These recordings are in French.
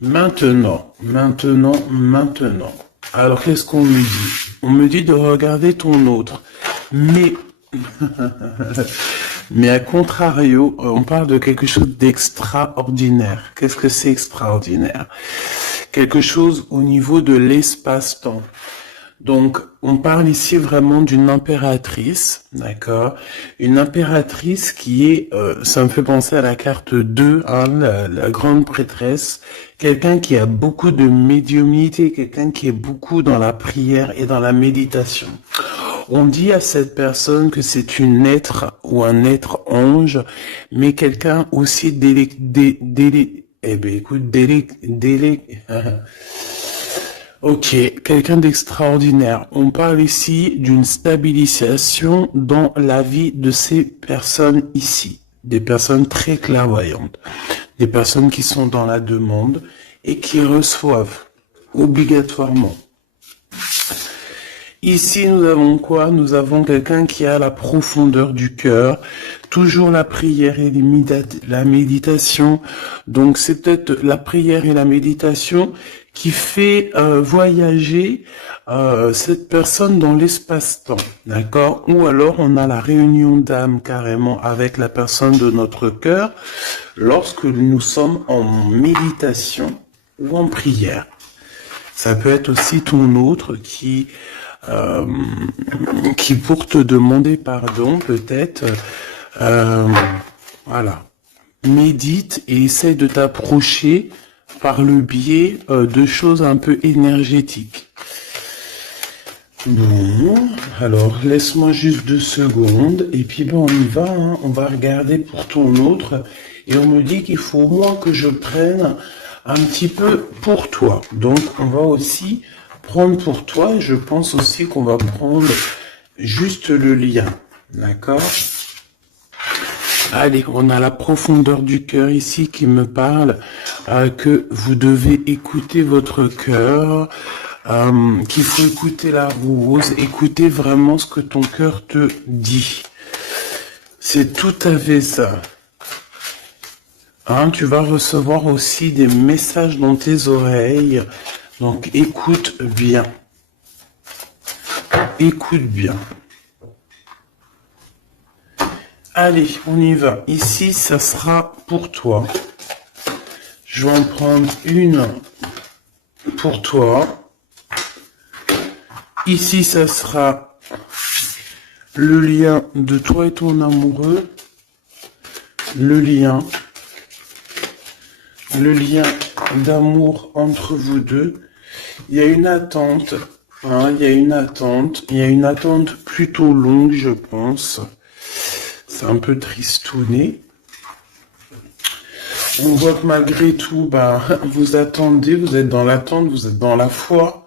Maintenant, maintenant. Alors, qu'est-ce qu'on me dit? On me dit de regarder ton autre. Mais, mais à contrario, on parle de quelque chose d'extraordinaire. Qu'est-ce que c'est extraordinaire? Quelque chose au niveau de l'espace-temps. Donc, on parle ici vraiment d'une impératrice, d'accord? Une impératrice qui est, ça me fait penser à la carte 2, hein, la grande prêtresse, quelqu'un qui a beaucoup de médiumnité, quelqu'un qui est beaucoup dans la prière et dans la méditation. On dit à cette personne que c'est une être ou un être ange, mais quelqu'un aussi Ok, quelqu'un d'extraordinaire. On parle ici d'une stabilisation dans la vie de ces personnes ici. Des personnes très clairvoyantes. Des personnes qui sont dans la demande et qui reçoivent obligatoirement. Ici, nous avons quoi? Nous avons quelqu'un qui a la profondeur du cœur, toujours la prière et la méditation. Donc, c'est peut-être la prière et la méditation qui fait voyager cette personne dans l'espace-temps, d'accord? Ou alors, on a la réunion d'âme carrément avec la personne de notre cœur lorsque nous sommes en méditation ou en prière. Ça peut être aussi ton autre qui pour te demander pardon, peut-être, voilà, médite et essaie de t'approcher par le biais de choses un peu énergétiques. Bon, alors laisse-moi juste 2 secondes et puis bon, on y va, hein, on va regarder pour ton autre et on me dit qu'il faut au moins que je prenne un petit peu pour toi. Donc on va aussi prendre pour toi et je pense aussi qu'on va prendre juste le lien, d'accord? Allez, on a la profondeur du cœur ici qui me parle que vous devez écouter votre cœur, qu'il faut écouter la rose, écouter vraiment ce que ton cœur te dit. C'est tout à fait ça. Hein, tu vas recevoir aussi des messages dans tes oreilles. Donc, écoute bien. Écoute bien. Allez, on y va. Ici, ça sera pour toi. Je vais en prendre une pour toi. Ici, ça sera le lien de toi et ton amoureux. Le lien d'amour entre vous deux. Il y a une attente, hein, il y a une attente plutôt longue, je pense. C'est un peu tristouné. On voit que malgré tout, vous attendez, vous êtes dans l'attente, vous êtes dans la foi.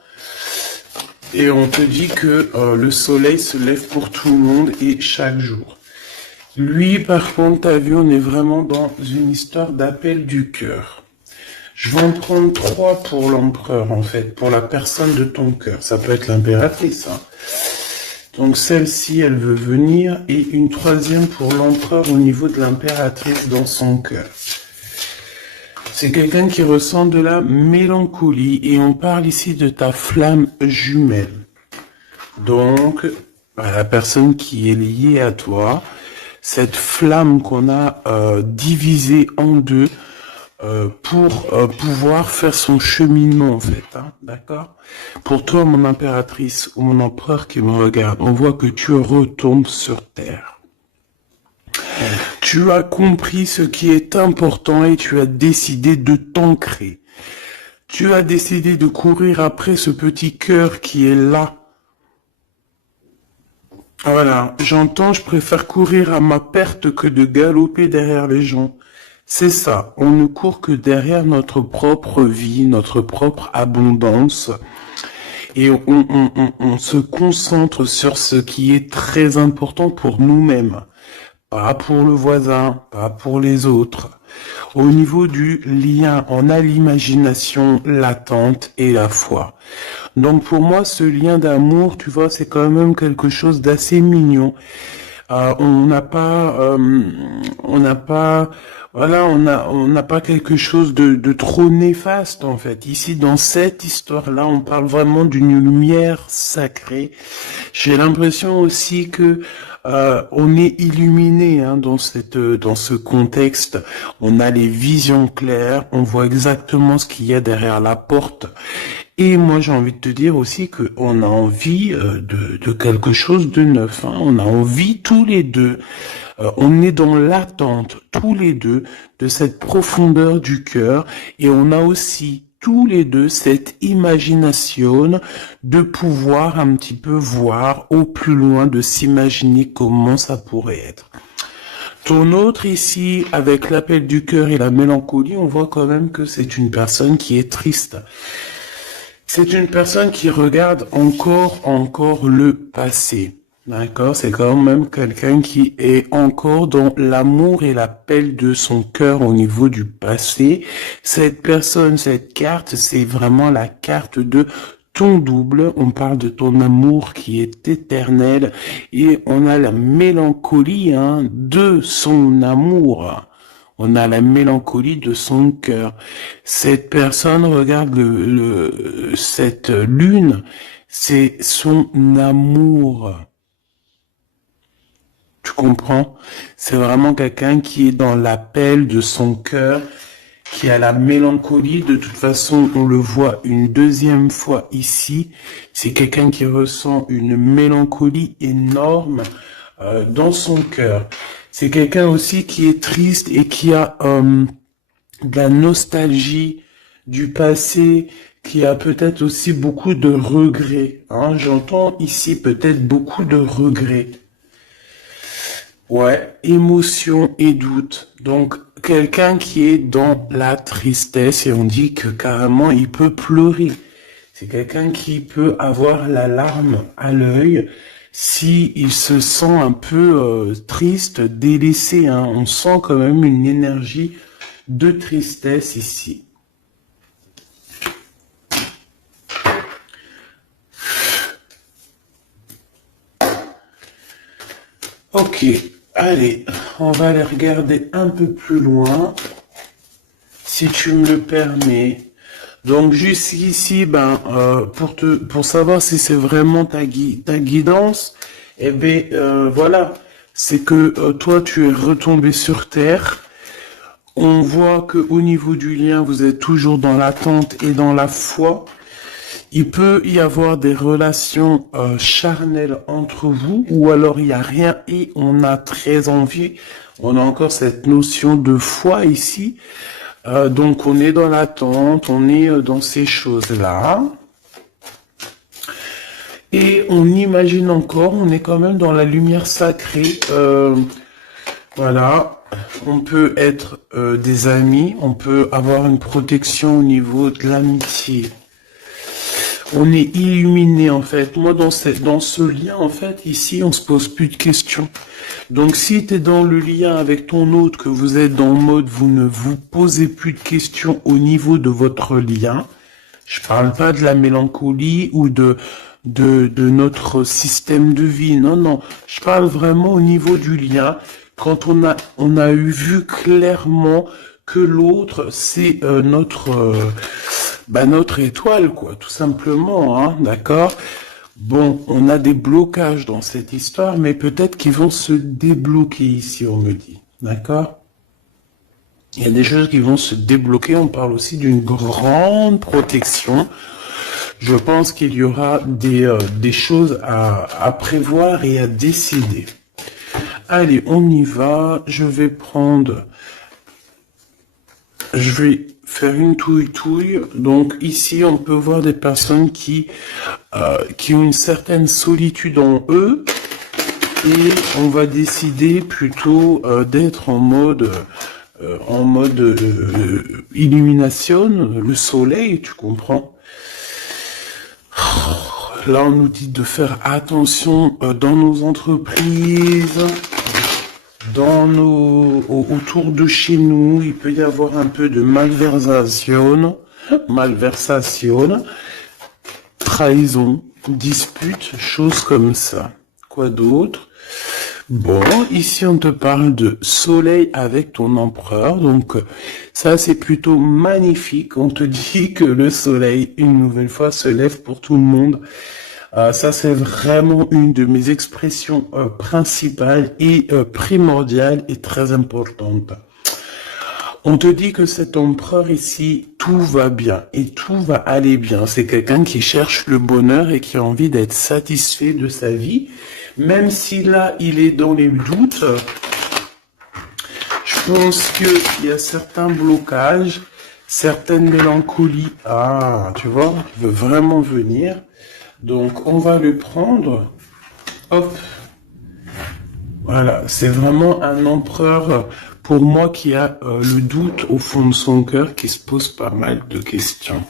Et on te dit que le soleil se lève pour tout le monde et chaque jour. Lui, par contre, t'as vu, on est vraiment dans une histoire d'appel du cœur. Je vais en prendre 3 pour l'empereur, en fait, pour la personne de ton cœur. Ça peut être l'impératrice, hein. Donc celle-ci, elle veut venir, et une 3e pour l'empereur au niveau de l'impératrice dans son cœur. C'est quelqu'un qui ressent de la mélancolie, et on parle ici de ta flamme jumelle. Donc, la personne qui est liée à toi, cette flamme qu'on a divisée en 2, pour pouvoir faire son cheminement en fait, hein, d'accord? Pour toi, mon impératrice ou mon empereur qui me regarde, on voit que tu retombes sur terre. Tu as compris ce qui est important et tu as décidé de t'ancrer. Tu as décidé de courir après ce petit cœur qui est là. Voilà, j'entends, je préfère courir à ma perte que de galoper derrière les gens. C'est ça, on ne court que derrière notre propre vie, notre propre abondance, et on se concentre sur ce qui est très important pour nous-mêmes, pas pour le voisin, pas pour les autres. Au niveau du lien, on a l'imagination, l'attente et la foi. Donc pour moi, ce lien d'amour, tu vois, c'est quand même quelque chose d'assez mignon. On n'a pas, voilà, on n'a pas quelque chose de trop néfaste en fait. Ici, dans cette histoire-là, on parle vraiment d'une lumière sacrée. J'ai l'impression aussi que on est illuminé hein, dans ce contexte. On a les visions claires, on voit exactement ce qu'il y a derrière la porte. Et moi, j'ai envie de te dire aussi que on a envie de quelque chose de neuf. Hein. On a envie tous les deux. On est dans l'attente tous les deux de cette profondeur du cœur et on a aussi tous les deux cette imagination de pouvoir un petit peu voir au plus loin, de s'imaginer comment ça pourrait être. Ton autre ici, avec l'appel du cœur et la mélancolie, on voit quand même que c'est une personne qui est triste. C'est une personne qui regarde encore le passé. D'accord, c'est quand même quelqu'un qui est encore dans l'amour et l'appel de son cœur au niveau du passé. Cette personne, cette carte, c'est vraiment la carte de ton double. On parle de ton amour qui est éternel et on a la mélancolie hein, de son amour. On a la mélancolie de son cœur. Cette personne regarde cette lune, c'est son amour. Tu comprends? C'est vraiment quelqu'un qui est dans l'appel de son cœur, qui a la mélancolie. De toute façon, on le voit une deuxième fois ici. C'est quelqu'un qui ressent une mélancolie énorme dans son cœur. C'est quelqu'un aussi qui est triste et qui a de la nostalgie du passé, qui a peut-être aussi beaucoup de regrets. Hein. J'entends ici peut-être beaucoup de regrets. Ouais, émotion et doute. Donc, quelqu'un qui est dans la tristesse et on dit que carrément il peut pleurer. C'est quelqu'un qui peut avoir la larme à l'œil si il se sent un peu triste, délaissé. Hein. On sent quand même une énergie de tristesse ici. Ok, allez, on va aller regarder un peu plus loin, si tu me le permets. Donc jusqu'ici, pour savoir si c'est vraiment ta guidance, eh bien voilà, c'est que toi tu es retombé sur terre. On voit que au niveau du lien, vous êtes toujours dans l'attente et dans la foi. Il peut y avoir des relations charnelles entre vous, ou alors il n'y a rien et on a très envie. On a encore cette notion de foi ici. Donc on est dans l'attente, on est dans ces choses-là. Et on imagine encore, on est quand même dans la lumière sacrée. Voilà, on peut être des amis, on peut avoir une protection au niveau de l'amitié. On est illuminé en fait. Moi dans ce lien en fait, ici on se pose plus de questions. Donc si tu es dans le lien avec ton autre, que vous êtes dans le mode vous ne vous posez plus de questions au niveau de votre lien, je parle pas de la mélancolie ou de notre système de vie, non, non, je parle vraiment au niveau du lien, quand on a vu clairement que l'autre c'est notre étoile, quoi, tout simplement, hein, d'accord? Bon, on a des blocages dans cette histoire, mais peut-être qu'ils vont se débloquer ici, on me dit, d'accord? Il y a des choses qui vont se débloquer, on parle aussi d'une grande protection. Je pense qu'il y aura des choses à prévoir et à décider. Allez, on y va, je vais faire une touille. Donc ici, on peut voir des personnes qui ont une certaine solitude en eux. Et on va décider plutôt d'être en mode illumination, le soleil, tu comprends. Là, on nous dit de faire attention dans nos entreprises, autour de chez nous, il peut y avoir un peu de malversation, trahison, dispute, choses comme ça. Quoi d'autre? Bon, ici on te parle de soleil avec ton empereur, donc ça c'est plutôt magnifique. On te dit que le soleil, une nouvelle fois, se lève pour tout le monde. Ça c'est vraiment une de mes expressions principales et primordiales et très importantes. On te dit que cet empereur ici, tout va bien et tout va aller bien. C'est quelqu'un qui cherche le bonheur et qui a envie d'être satisfait de sa vie. Même si là, il est dans les doutes, je pense qu'il y a certains blocages, certaines mélancolies. Ah, tu vois, il veut vraiment venir. Donc, on va le prendre. Hop. Voilà, c'est vraiment un empereur pour moi qui a le doute au fond de son cœur, qui se pose pas mal de questions.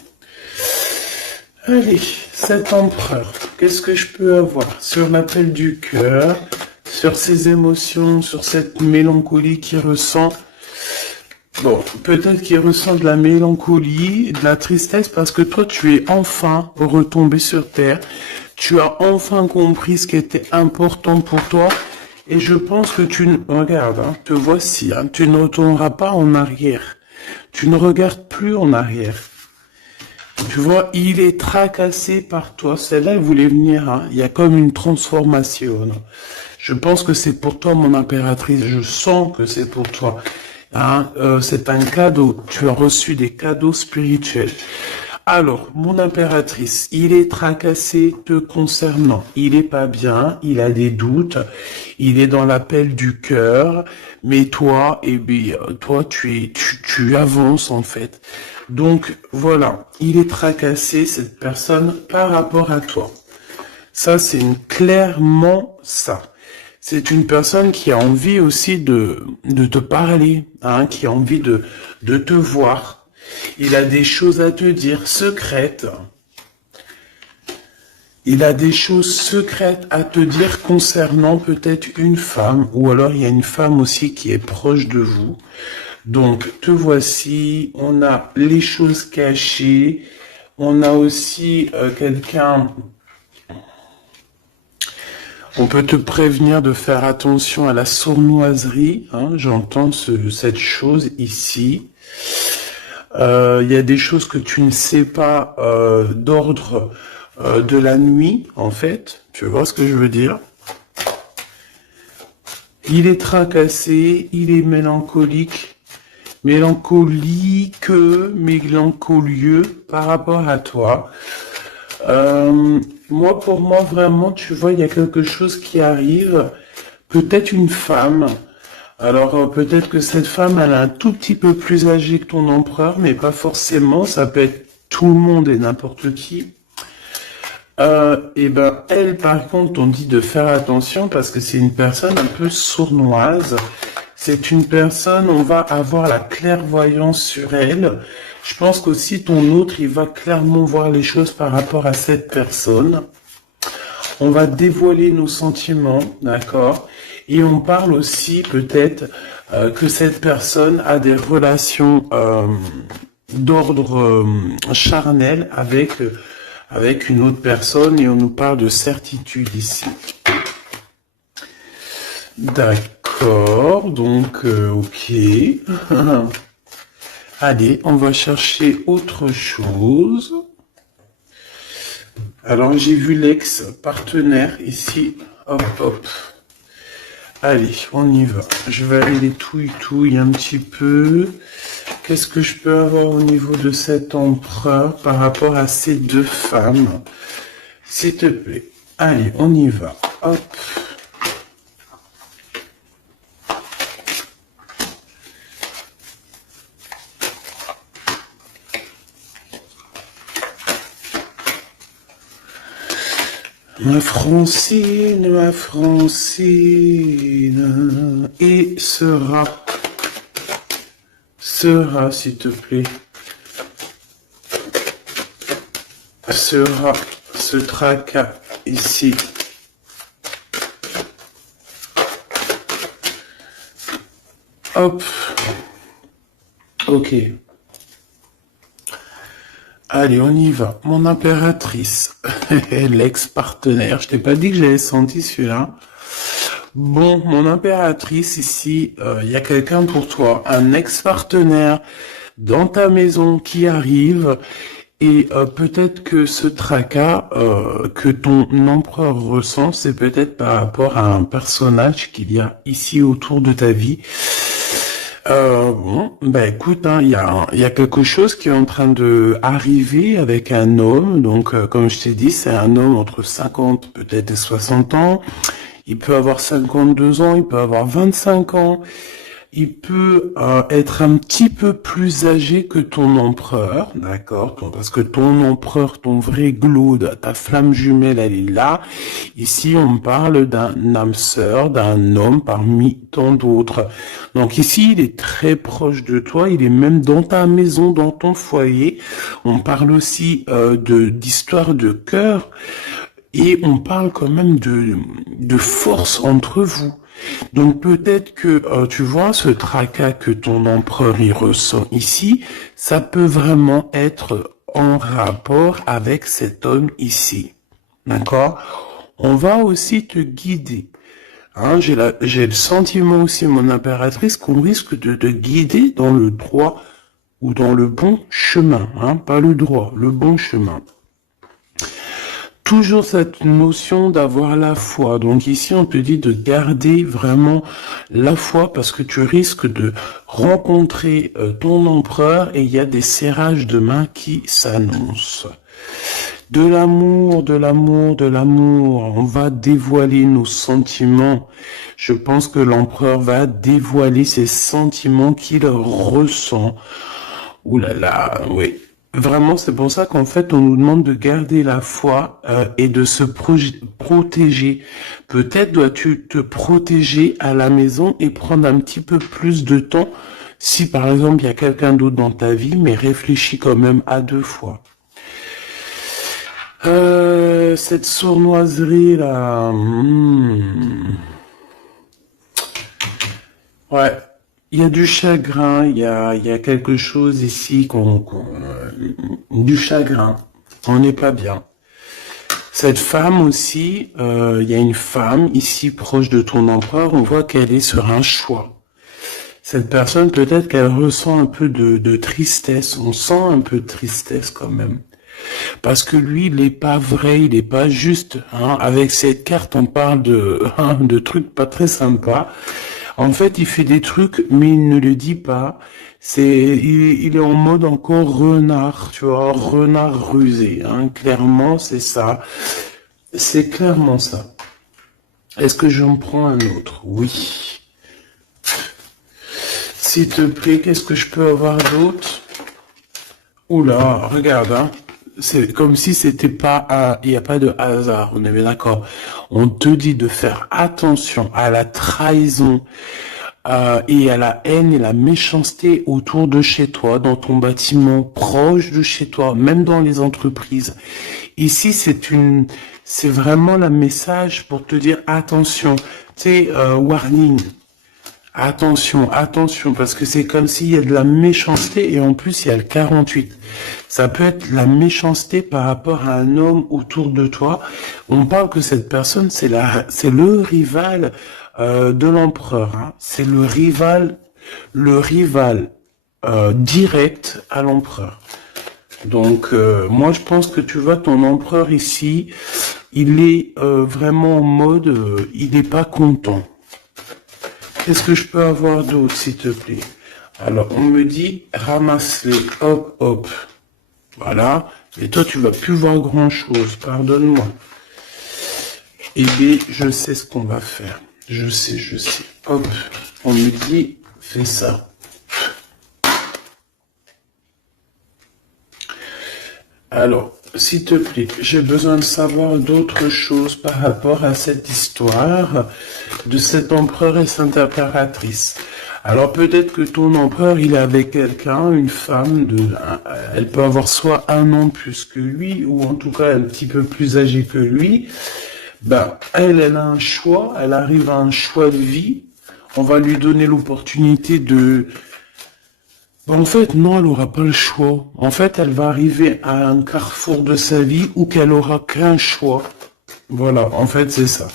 Allez, cet empereur, qu'est-ce que je peux avoir sur l'appel du cœur, sur ses émotions, sur cette mélancolie qu'il ressent? Bon, peut-être qu'il ressent de la mélancolie, de la tristesse, parce que toi, tu es enfin retombé sur terre. Tu as enfin compris ce qui était important pour toi. Et je pense que regarde, hein, te voici, hein, tu ne retourneras pas en arrière. Tu ne regardes plus en arrière. Tu vois, il est tracassé par toi. Celle-là, elle voulait venir, hein. Il y a comme une transformation. Je pense que c'est pour toi, mon impératrice. Je sens que c'est pour toi. Hein, c'est un cadeau. Tu as reçu des cadeaux spirituels. Alors, mon impératrice, il est tracassé te concernant. Il est pas bien, il a des doutes, il est dans l'appel du cœur, mais toi, eh bien, toi, tu avances en fait. Donc, voilà, il est tracassé, cette personne, par rapport à toi. Ça, c'est clairement ça. C'est une personne qui a envie aussi de te parler, hein, qui a envie de te voir. Il a des choses à te dire secrètes. Il a des choses secrètes à te dire concernant peut-être une femme, ou alors il y a une femme aussi qui est proche de vous. Donc, te voici, on a les choses cachées, on a aussi quelqu'un... On peut te prévenir de faire attention à la sournoiserie, hein, j'entends cette chose ici. Il y a des choses que tu ne sais pas d'ordre de la nuit, en fait. Tu vois ce que je veux dire? Il est tracassé, il est mélancolique, mélancolieux par rapport à toi. Moi, pour moi, vraiment, tu vois, il y a quelque chose qui arrive. Peut-être une femme. Alors, peut-être que cette femme, elle est un tout petit peu plus âgée que ton empereur, mais pas forcément. Ça peut être tout le monde et n'importe qui. Et ben, elle, par contre, on dit de faire attention parce que c'est une personne un peu sournoise. C'est une personne, on va avoir la clairvoyance sur elle. Je pense qu'aussi ton autre, il va clairement voir les choses par rapport à cette personne. On va dévoiler nos sentiments, d'accord? Et on parle aussi peut-être que cette personne a des relations d'ordre charnel avec une autre personne et on nous parle de certitude ici. D'accord, donc ok. Allez, on va chercher autre chose. Alors j'ai vu l'ex-partenaire ici. Hop, hop. Allez, on y va. Je vais aller les touille un petit peu. Qu'est-ce que je peux avoir au niveau de cet empereur par rapport à ces deux femmes? S'il te plaît. Allez, on y va. Hop. Ma Francine, et sera, s'il te plaît, sera ce tracas ici. Hop, ok. Allez, on y va. Mon impératrice, l'ex-partenaire. Je t'ai pas dit que j'avais senti celui-là. Bon, mon impératrice, ici, il y a quelqu'un pour toi, un ex-partenaire dans ta maison qui arrive. Et peut-être que ce tracas que ton empereur ressent, c'est peut-être par rapport à un personnage qu'il y a ici autour de ta vie. Bon, bah écoute, hein, il y a quelque chose qui est en train de arriver avec un homme. Donc, comme je t'ai dit, c'est un homme entre 50 peut-être et 60 ans. Il peut avoir 52 ans, il peut avoir 25 ans. Il peut être un petit peu plus âgé que ton empereur, d'accord? Parce que ton empereur, ton vrai Glaude, ta flamme jumelle, elle est là. Ici, on parle d'un âme sœur, d'un homme parmi tant d'autres. Donc ici, il est très proche de toi. Il est même dans ta maison, dans ton foyer. On parle aussi d'histoire de cœur. Et on parle quand même de force entre vous. Donc peut-être que, tu vois, ce tracas que ton empereur y ressent ici, ça peut vraiment être en rapport avec cet homme ici. D'accord? On va aussi te guider. Hein, j'ai le sentiment aussi, mon impératrice, qu'on risque de te guider dans le droit ou dans le bon chemin. Hein, pas le droit, le bon chemin. Toujours cette notion d'avoir la foi. Donc ici, on te dit de garder vraiment la foi parce que tu risques de rencontrer ton empereur et il y a des serrages de main qui s'annoncent. De l'amour, de l'amour, de l'amour. On va dévoiler nos sentiments. Je pense que l'empereur va dévoiler ses sentiments qu'il ressent. Ouh là là, oui. Vraiment, c'est pour ça qu'en fait, on nous demande de garder la foi et de se protéger. Peut-être dois-tu te protéger à la maison et prendre un petit peu plus de temps si, par exemple, il y a quelqu'un d'autre dans ta vie, mais réfléchis quand même à 2 fois. Cette sournoiserie là... Ouais. Il y a du chagrin, il y a quelque chose ici du chagrin. On n'est pas bien. Cette femme aussi, il y a une femme ici proche de ton empereur, on voit qu'elle est sur un choix. Cette personne, peut-être qu'elle ressent un peu de tristesse, on sent un peu de tristesse quand même. Parce que lui, il n'est pas vrai, il n'est pas juste. Hein. Avec cette carte, on parle de trucs pas très sympas. En fait, il fait des trucs, mais il ne le dit pas. Il est en mode encore renard, tu vois, renard rusé. Hein. Clairement, c'est ça. C'est clairement ça. Est-ce que j'en prends un autre? Oui. S'il te plaît, qu'est-ce que je peux avoir d'autre? Oula, regarde, hein. C'est comme si c'était pas il n'y a pas de hasard, on est bien d'accord. On te dit de faire attention à la trahison et à la haine et la méchanceté autour de chez toi, dans ton bâtiment, proche de chez toi, même dans les entreprises. Ici, c'est vraiment le message pour te dire attention, tu sais, warning. Attention, attention, parce que c'est comme s'il y a de la méchanceté et en plus il y a le 48. Ça peut être la méchanceté par rapport à un homme autour de toi. On parle que cette personne, c'est le rival de l'empereur. Hein. C'est le rival direct à l'empereur. Donc moi je pense que tu vois ton empereur ici, il est vraiment en mode, il n'est pas content. Qu'est-ce que je peux avoir d'autre, s'il te plaît? Alors, on me dit, ramasse-les, hop, hop. Voilà. Et toi, tu vas plus voir grand-chose. Pardonne-moi. Eh bien, je sais ce qu'on va faire. Je sais. Hop. On me dit, fais ça. Alors, s'il te plaît, j'ai besoin de savoir d'autres choses par rapport à cette histoire de cet empereur et cette impératrice. Alors peut-être que ton empereur, il est avec quelqu'un, une femme, elle peut avoir soit un an plus que lui, ou en tout cas un petit peu plus âgée que lui. Ben, elle a un choix, elle arrive à un choix de vie. On va lui donner l'opportunité de... En fait, non, elle n'aura pas le choix. En fait, elle va arriver à un carrefour de sa vie où qu'elle aura qu'un choix. Voilà, en fait, c'est ça.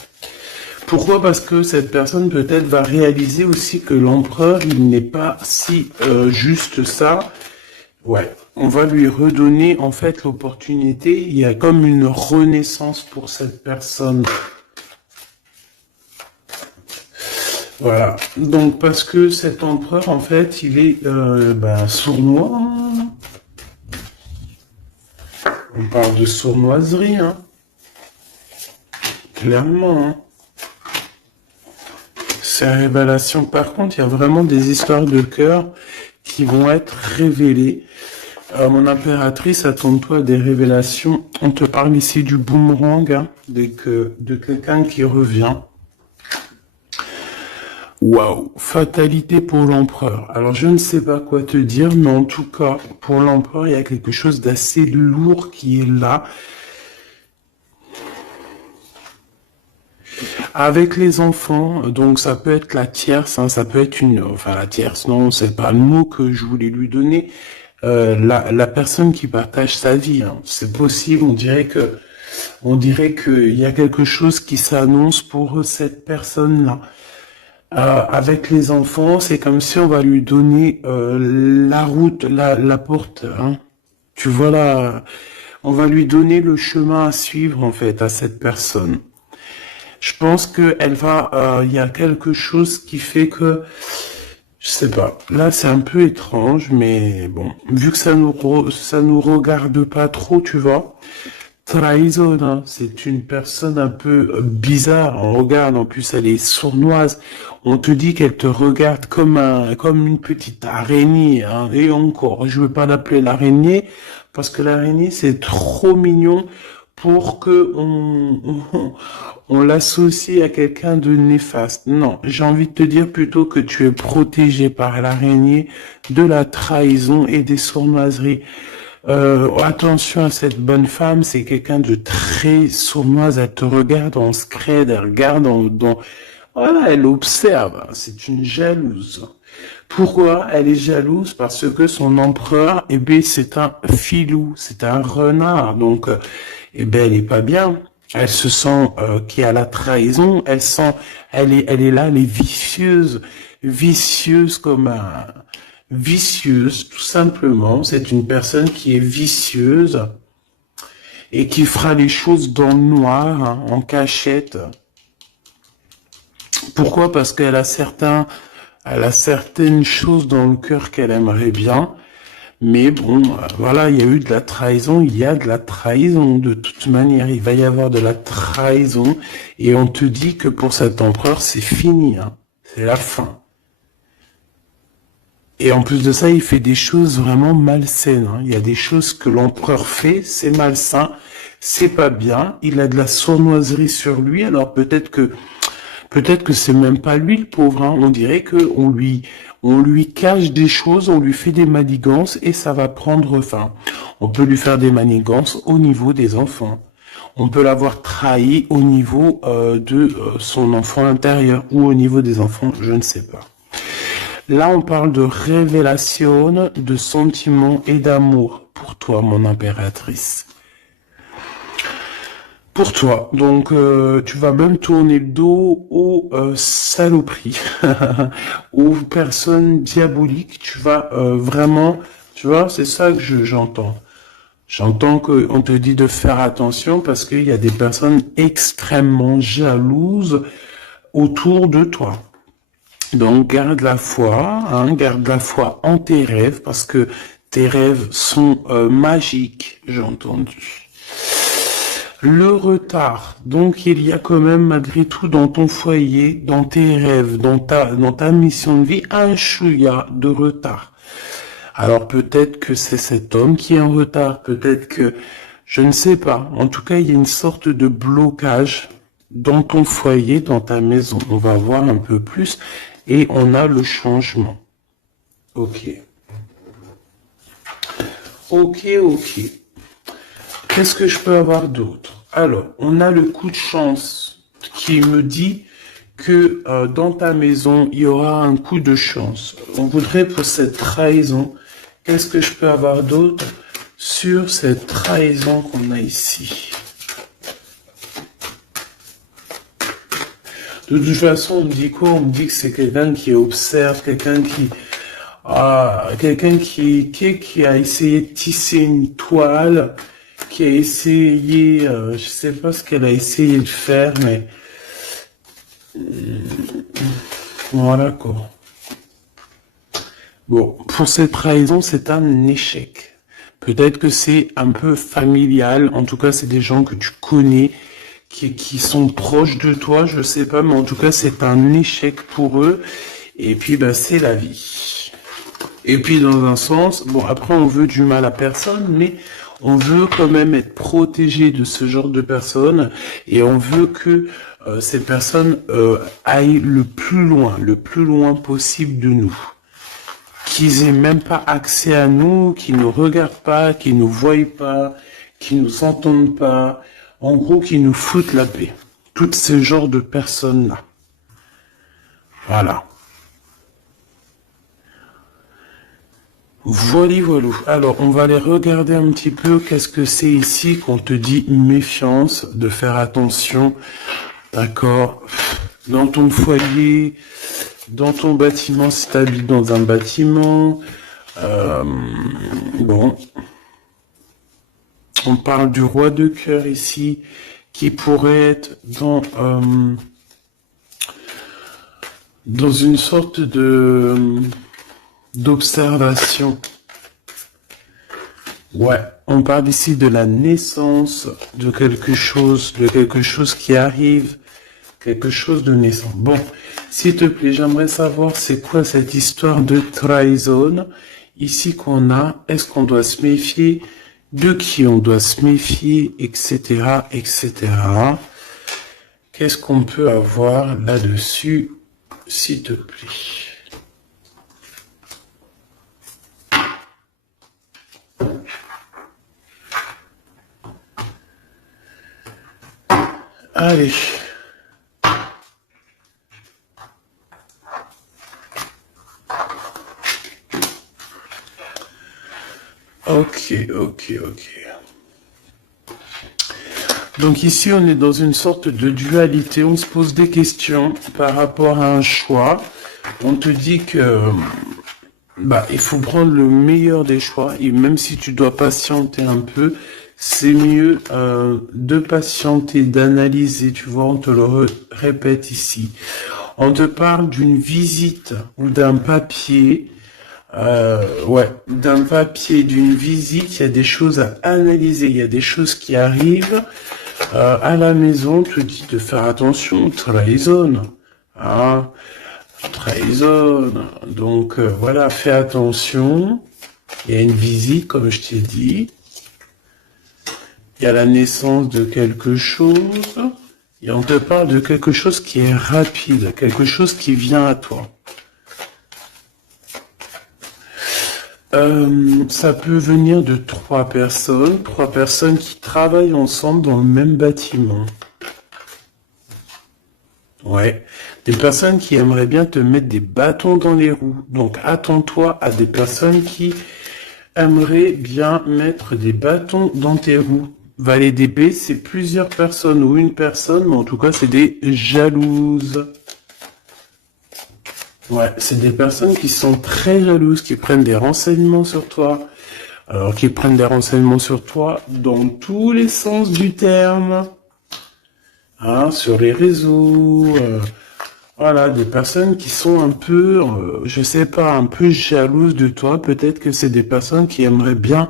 Pourquoi? Parce que cette personne peut-être va réaliser aussi que l'empereur, il n'est pas si juste ça. Ouais, on va lui redonner en fait l'opportunité. Il y a comme une renaissance pour cette personne. Voilà. Donc parce que cet empereur en fait, il est sournois. On parle de sournoiserie, hein. Clairement, hein. Ces révélations, par contre, il y a vraiment des histoires de cœur qui vont être révélées. Mon impératrice, attends-toi à des révélations. On te parle ici du boomerang, hein, de quelqu'un qui revient. Waouh, fatalité pour l'empereur. Alors je ne sais pas quoi te dire, mais en tout cas, pour l'empereur, il y a quelque chose d'assez lourd qui est là. Avec les enfants, donc ça peut être la tierce, hein, ça peut être la tierce, non, c'est pas le mot que je voulais lui donner. La personne qui partage sa vie, hein, c'est possible. On dirait qu'il y a quelque chose qui s'annonce pour cette personne-là. Avec les enfants, c'est comme si on va lui donner la route, la porte. Hein. Tu vois là, on va lui donner le chemin à suivre en fait à cette personne. Je pense que il y a quelque chose qui fait que, je sais pas. Là, c'est un peu étrange, mais bon, vu que ça nous regarde pas trop, tu vois. Trahison, hein, c'est une personne un peu bizarre. On regarde, en plus, elle est sournoise. On te dit qu'elle te regarde comme une petite araignée, hein. Et encore, je veux pas l'appeler l'araignée, parce que l'araignée, c'est trop mignon pour que on l'associe à quelqu'un de néfaste. Non, j'ai envie de te dire plutôt que tu es protégé par l'araignée de la trahison et des sournoiseries. Attention à cette bonne femme, c'est quelqu'un de très sournoise, elle te regarde en scred, elle regarde voilà, elle observe, c'est une jalouse. Pourquoi elle est jalouse? Parce que son empereur, c'est un filou, c'est un renard, donc, elle est pas bien. Elle se sent qu'il y a la trahison, elle est là, elle est vicieuse comme un vicieuse, tout simplement. C'est une personne qui est vicieuse et qui fera les choses dans le noir, hein, en cachette. Pourquoi? Parce qu'elle a elle a certaines choses dans le cœur qu'elle aimerait bien. Mais bon, voilà, il y a eu de la trahison, il y a de la trahison. De toute manière, il va y avoir de la trahison. Et on te dit que pour cet empereur, c'est fini, hein. C'est la fin. Et en plus de ça, il fait des choses vraiment malsaines, hein. Il y a des choses que l'empereur fait, c'est malsain, c'est pas bien. Il a de la sournoiserie sur lui. Alors peut-être que c'est même pas lui le pauvre, hein. On dirait que on lui cache des choses, on lui fait des manigances et ça va prendre fin. On peut lui faire des manigances au niveau des enfants. On peut l'avoir trahi au niveau de son enfant intérieur ou au niveau des enfants, je ne sais pas. Là, on parle de révélation, de sentiments et d'amour pour toi, mon impératrice. Pour toi. Donc, tu vas même tourner le dos aux saloperies, aux personnes diaboliques. Tu vas vraiment, tu vois, c'est ça que j'entends. J'entends qu'on te dit de faire attention parce qu'il y a des personnes extrêmement jalouses autour de toi. Donc garde la foi, hein, garde la foi en tes rêves parce que tes rêves sont magiques, j'ai entendu. Le retard, donc il y a quand même malgré tout dans ton foyer, dans tes rêves, dans ta mission de vie, un chouïa de retard. Alors peut-être que c'est cet homme qui est en retard, peut-être que, je ne sais pas, en tout cas il y a une sorte de blocage dans ton foyer, dans ta maison. On va voir un peu plus. Et on a le changement. Ok. Qu'est-ce que je peux avoir d'autre? Alors, on a le coup de chance qui me dit que dans ta maison, il y aura un coup de chance. On voudrait pour cette trahison, qu'est-ce que je peux avoir d'autre sur cette trahison qu'on a ici? De toute façon, on me dit quoi? On me dit que c'est quelqu'un qui observe, quelqu'un qui a essayé de tisser une toile, qui a essayé, je sais pas ce qu'elle a essayé de faire, mais voilà quoi. Bon, pour cette trahison, c'est un échec. Peut-être que c'est un peu familial, en tout cas c'est des gens que tu connais, qui sont proches de toi, je sais pas, mais en tout cas c'est un échec pour eux, et puis bah c'est la vie. Et puis dans un sens, bon après on veut du mal à personne, mais on veut quand même être protégé de ce genre de personnes, et on veut que ces personnes aillent le plus loin possible de nous. Qu'ils aient même pas accès à nous, qu'ils nous regardent pas, qu'ils nous voient pas, qu'ils nous entendent pas, en gros qu'ils nous foutent la paix. Toutes ces genres de personnes-là. Voilà. Voilà. Alors, on va aller regarder un petit peu qu'est-ce que c'est ici qu'on te dit méfiance, de faire attention, d'accord, dans ton foyer, dans ton bâtiment, si tu habites dans un bâtiment, bon, on parle du roi de cœur ici, qui pourrait être dans une sorte d'observation. Ouais, on parle ici de la naissance de quelque chose qui arrive, quelque chose de naissant. Bon, s'il te plaît, j'aimerais savoir c'est quoi cette histoire de trahison ici qu'on a. Est-ce qu'on doit se méfier? De qui on doit se méfier, etc., etc. Qu'est-ce qu'on peut avoir là-dessus, s'il te plaît? Allez. Ok. Donc ici, on est dans une sorte de dualité. On se pose des questions par rapport à un choix. On te dit que il faut prendre le meilleur des choix. Et même si tu dois patienter un peu, c'est mieux de patienter, d'analyser. Tu vois, on te le répète ici. On te parle d'une visite ou d'un papier. D'un papier, d'une visite, il y a des choses à analyser, il y a des choses qui arrivent à la maison, on te dit de faire attention, trahison, hein, trahison, donc voilà, fais attention, il y a une visite, comme je t'ai dit, il y a la naissance de quelque chose, et on te parle de quelque chose qui est rapide, quelque chose qui vient à toi. Ça peut venir de trois personnes qui travaillent ensemble dans le même bâtiment. Ouais, des personnes qui aimeraient bien te mettre des bâtons dans les roues. Donc attends-toi à des personnes qui aimeraient bien mettre des bâtons dans tes roues. Valet d'épée, c'est plusieurs personnes ou une personne, mais en tout cas c'est des jalouses. Ouais, c'est des personnes qui sont très jalouses, qui prennent des renseignements sur toi. Alors, qui prennent des renseignements sur toi dans tous les sens du terme. Hein, sur les réseaux. Voilà, des personnes qui sont un peu, je sais pas, un peu jalouses de toi. Peut-être que c'est des personnes qui aimeraient bien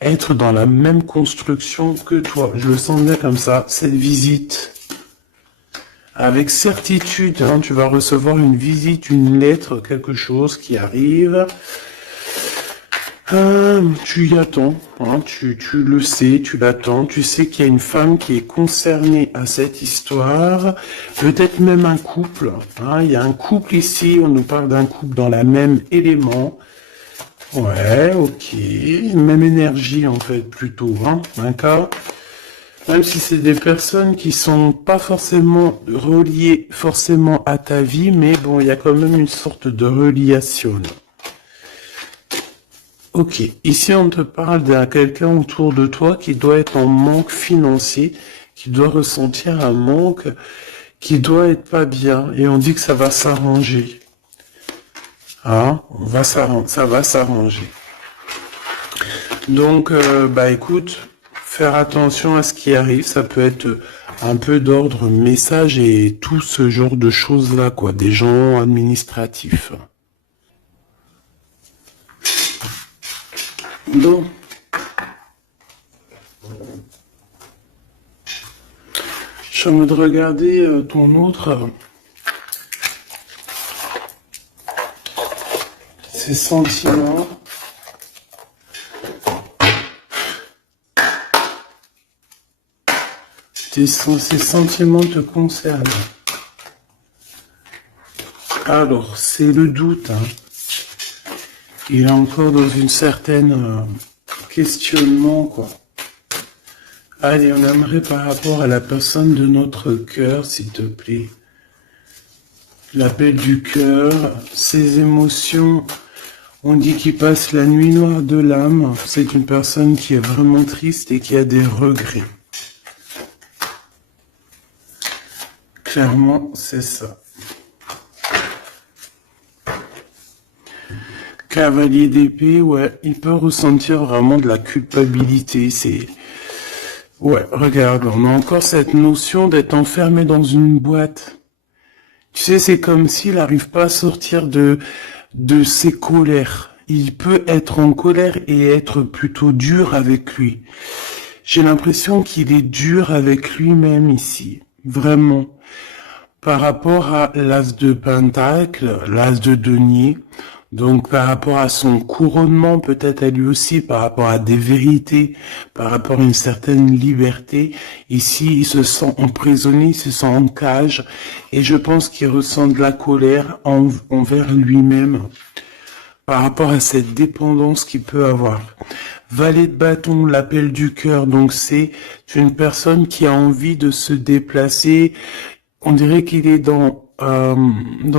être dans la même construction que toi. Je le sens bien comme ça, cette visite. Avec certitude, hein, tu vas recevoir une visite, une lettre, quelque chose qui arrive. Tu y attends, hein, tu le sais, tu l'attends, tu sais qu'il y a une femme qui est concernée à cette histoire, peut-être même un couple. Hein, il y a un couple ici, on nous parle d'un couple dans la même élément. Ouais, ok, même énergie en fait plutôt, hein, d'accord. Même si c'est des personnes qui sont pas forcément reliées forcément à ta vie, mais bon, il y a quand même une sorte de reliation. Ok, ici on te parle de quelqu'un autour de toi qui doit être en manque financier, qui doit ressentir un manque, qui doit être pas bien, et on dit que ça va s'arranger. Hein, ça va s'arranger. Donc, bah écoute, faire attention à ce qui arrive, ça peut être un peu d'ordre message et tout ce genre de choses-là, quoi, des gens administratifs. Donc, je suis en train de regarder ton autre, ses sentiments. Ces sentiments te concernent. Alors, c'est le doute. Hein. Il est encore dans une certaine questionnement, quoi. Allez, on aimerait par rapport à la personne de notre cœur, s'il te plaît. L'appel du cœur, ses émotions. On dit qu'il passe la nuit noire de l'âme. C'est une personne qui est vraiment triste et qui a des regrets. Clairement, c'est ça. Cavalier d'épée, ouais, il peut ressentir vraiment de la culpabilité. Ouais, regarde, on a encore cette notion d'être enfermé dans une boîte. Tu sais, c'est comme s'il n'arrive pas à sortir de ses colères. Il peut être en colère et être plutôt dur avec lui. J'ai l'impression qu'il est dur avec lui-même ici. Vraiment. Par rapport à l'as de pentacle, l'as de denier, donc par rapport à son couronnement, peut-être à lui aussi, par rapport à des vérités, par rapport à une certaine liberté, ici il se sent emprisonné, il se sent en cage, et je pense qu'il ressent de la colère envers lui-même, par rapport à cette dépendance qu'il peut avoir. Valet de bâton, l'appel du cœur, donc c'est une personne qui a envie de se déplacer. On dirait qu'il est dans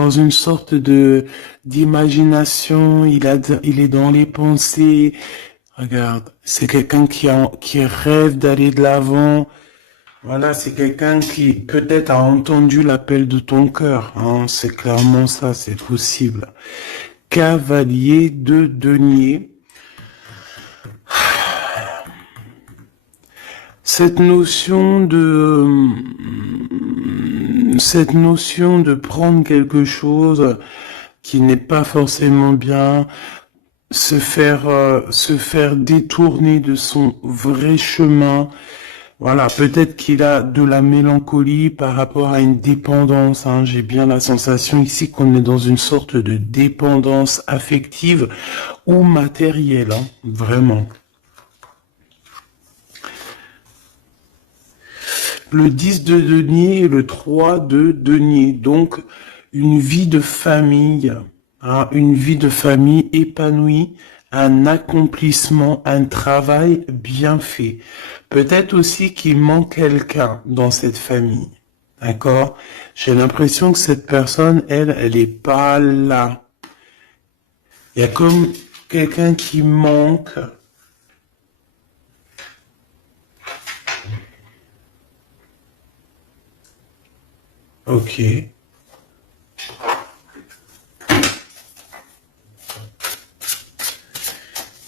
une sorte d'imagination, il est dans les pensées. Regarde, c'est quelqu'un qui rêve d'aller de l'avant. Voilà, c'est quelqu'un qui peut-être a entendu l'appel de ton cœur. Hein, c'est clairement ça, c'est possible. Cavalier de denier. Cette notion de prendre quelque chose qui n'est pas forcément bien, se faire détourner de son vrai chemin. Voilà, peut-être qu'il a de la mélancolie par rapport à une dépendance. Hein. J'ai bien la sensation ici qu'on est dans une sorte de dépendance affective ou matérielle, hein, vraiment. Le 10 de denier et le 3 de denier. Donc, une vie de famille, hein, une vie de famille épanouie, un accomplissement, un travail bien fait. Peut-être aussi qu'il manque quelqu'un dans cette famille. D'accord? J'ai l'impression que cette personne, elle est pas là. Il y a comme quelqu'un qui manque. Ok. Il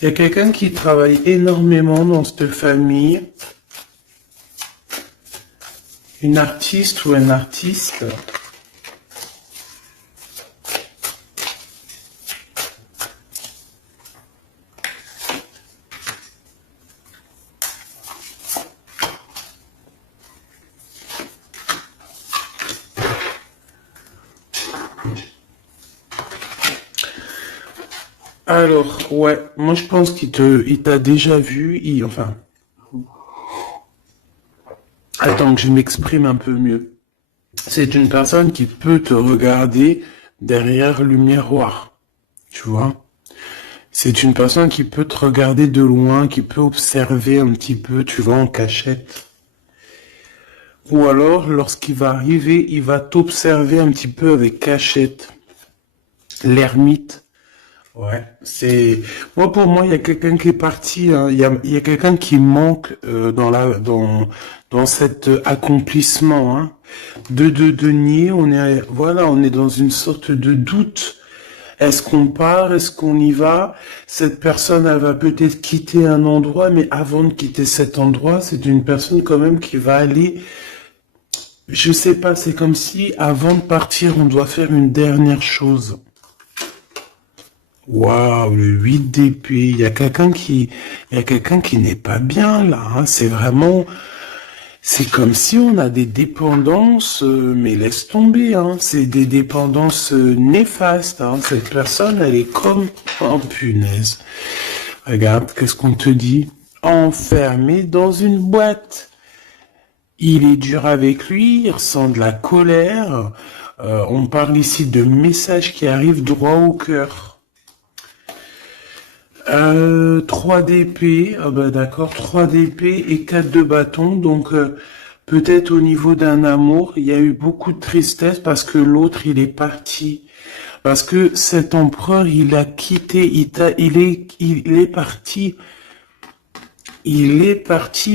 y a quelqu'un qui travaille énormément dans cette famille. Une artiste ou un artiste. Alors, ouais, moi je pense il t'a déjà vu, enfin, attends que je m'exprime un peu mieux. C'est une personne qui peut te regarder derrière le miroir, tu vois. C'est une personne qui peut te regarder de loin, qui peut observer un petit peu, tu vois, en cachette. Ou alors, lorsqu'il va arriver, il va t'observer un petit peu avec cachette. L'ermite. Ouais, pour moi il y a quelqu'un qui est parti, hein. Il y a quelqu'un qui manque dans cet accomplissement, hein. De denier, voilà, on est dans une sorte de doute. Est-ce qu'on part? Est-ce qu'on y va? Cette personne, elle va peut-être quitter un endroit, mais avant de quitter cet endroit, c'est une personne quand même qui va aller, je sais pas, c'est comme si avant de partir, on doit faire une dernière chose. Waouh, le 8 d'épée, il y a quelqu'un qui n'est pas bien là, hein. C'est vraiment, c'est comme si on a des dépendances, mais laisse tomber, hein. C'est des dépendances néfastes, hein. Cette personne, elle est comme, oh punaise. Regarde, qu'est-ce qu'on te dit? Enfermé dans une boîte. Il est dur avec lui, il ressent de la colère. On parle ici de messages qui arrivent droit au cœur. 3 d'épée, ah bah d'accord, 3 d'épée et 4 de bâton, donc peut-être au niveau d'un amour, il y a eu beaucoup de tristesse parce que l'autre il est parti, parce que cet empereur il a quitté, il est parti,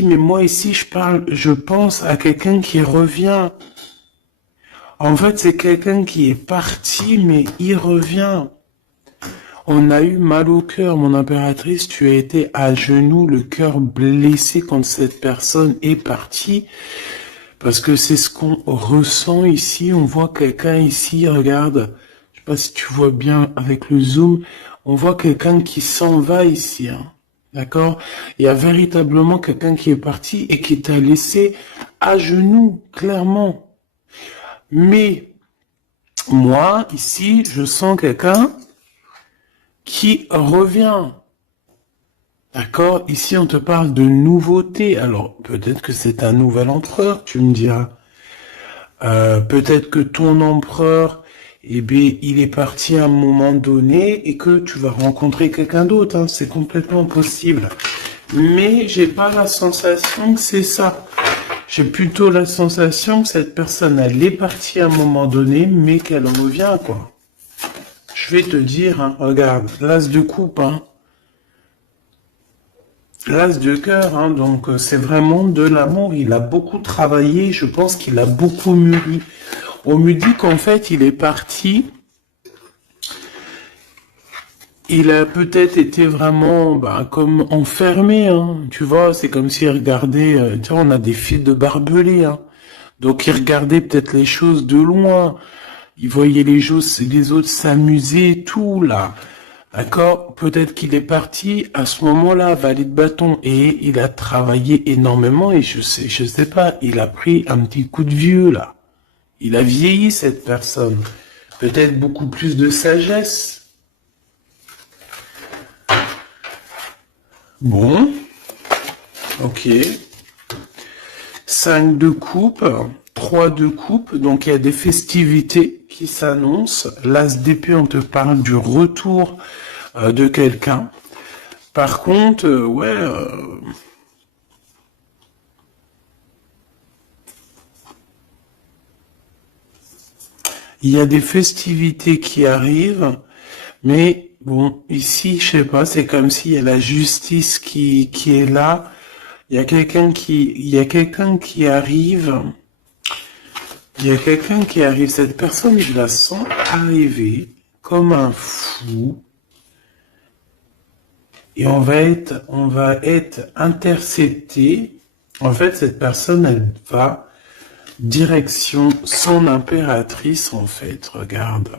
mais moi ici je pense à quelqu'un qui revient. En fait c'est quelqu'un qui est parti mais il revient. On a eu mal au cœur, mon impératrice, tu as été à genoux, le cœur blessé quand cette personne est partie, parce que c'est ce qu'on ressent ici, on voit quelqu'un ici, regarde, je sais pas si tu vois bien avec le zoom, on voit quelqu'un qui s'en va ici, hein, d'accord? Il y a véritablement quelqu'un qui est parti et qui t'a laissé à genoux, clairement. Mais, moi, ici, je sens quelqu'un qui revient. D'accord? Ici, on te parle de nouveauté. Alors, peut-être que c'est un nouvel empereur, tu me diras. Peut-être que ton empereur, eh bien, il est parti à un moment donné et que tu vas rencontrer quelqu'un d'autre, hein. C'est complètement possible. Mais j'ai pas la sensation que c'est ça. J'ai plutôt la sensation que cette personne, elle est partie à un moment donné, mais qu'elle revient, quoi. Je vais te dire, hein, regarde, l'as de coupe, hein, l'as de cœur, hein, donc c'est vraiment de l'amour. Il a beaucoup travaillé, je pense qu'il a beaucoup mûri. On me dit qu'en fait, il est parti. Il a peut-être été vraiment, comme enfermé, hein, tu vois. C'est comme s'il regardait, tu vois, on a des fils de barbelés, hein. Donc il regardait peut-être les choses de loin. Il voyait les autres s'amuser et tout, là. D'accord? Peut-être qu'il est parti à ce moment-là, valet de bâton, et il a travaillé énormément, et je sais pas, il a pris un petit coup de vieux, là. Il a vieilli, cette personne. Peut-être beaucoup plus de sagesse. Bon. Ok. 5 de coupe. 3 de coupe, donc il y a des festivités qui s'annoncent. L'as d'épée, on te parle du retour de quelqu'un. Par contre, il y a des festivités qui arrivent, mais bon, ici, je sais pas, c'est comme s'il y a la justice qui est là. Il y a quelqu'un qui arrive. Il y a quelqu'un qui arrive, cette personne, je la sens arriver comme un fou. Et on va être intercepté. En fait, cette personne, elle va direction son impératrice, en fait. Regarde.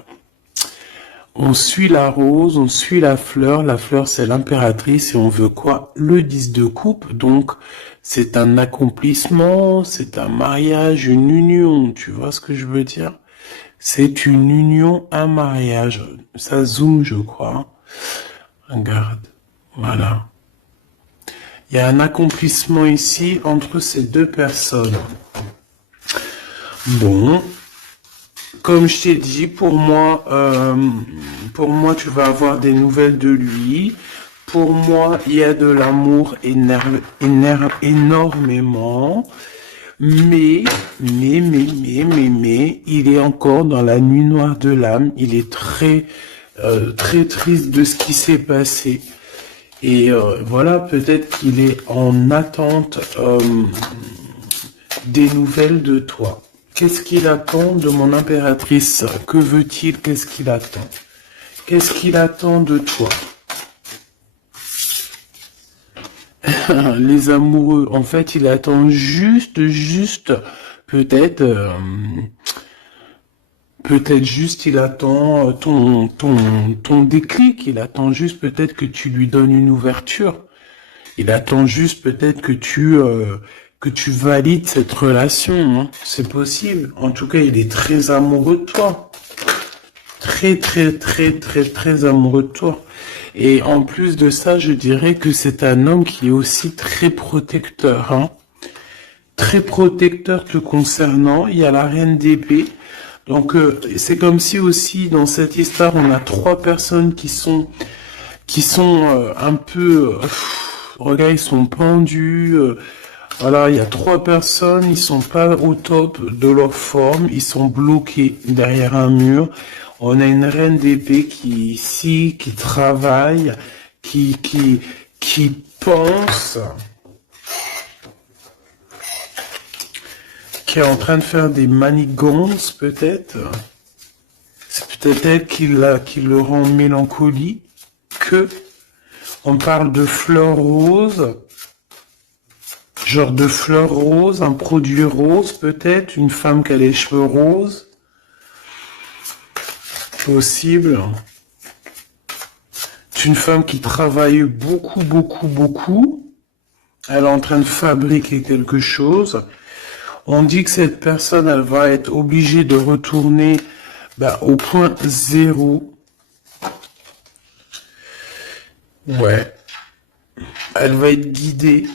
On suit la rose, on suit la fleur. La fleur, c'est l'impératrice et on veut quoi? Le 10 de coupe. Donc, c'est un accomplissement, c'est un mariage, une union. Tu vois ce que je veux dire? C'est une union, un mariage. Ça zoome, je crois. Regarde. Voilà. Il y a un accomplissement ici entre ces deux personnes. Bon. Comme je t'ai dit, pour moi, tu vas avoir des nouvelles de lui. Pour moi, il y a de l'amour énormément. Mais, il est encore dans la nuit noire de l'âme. Il est très triste de ce qui s'est passé. Et voilà, peut-être qu'il est en attente des nouvelles de toi. Qu'est-ce qu'il attend de mon impératrice? Que veut-il? Qu'est-ce qu'il attend? Qu'est-ce qu'il attend de toi? Les amoureux, en fait, il attend juste, peut-être, peut-être juste, il attend ton déclic. Il attend juste peut-être que tu lui donnes une ouverture. Il attend juste peut-être que tu valides cette relation. Hein. C'est possible. En tout cas, il est très amoureux de toi. Très amoureux de toi. Et en plus de ça, je dirais que c'est un homme qui est aussi très protecteur, hein. Très protecteur te concernant. Il y a la reine d'épée. Donc, c'est comme si aussi, dans cette histoire, on a trois personnes qui sont un peu, regarde, ils sont pendus, voilà, il y a trois personnes, ils sont pas au top de leur forme, ils sont bloqués derrière un mur. On a une reine d'épée qui ici, qui travaille, qui pense, qui est en train de faire des manigances peut-être. C'est peut-être elle qui le rend mélancolique. On parle de fleurs roses. Genre de fleurs roses, un produit rose peut-être, une femme qui a les cheveux roses. Possible. C'est une femme qui travaille beaucoup. Elle est en train de fabriquer quelque chose. On dit que cette personne, elle va être obligée de retourner au point zéro. Ouais. Elle va être guidée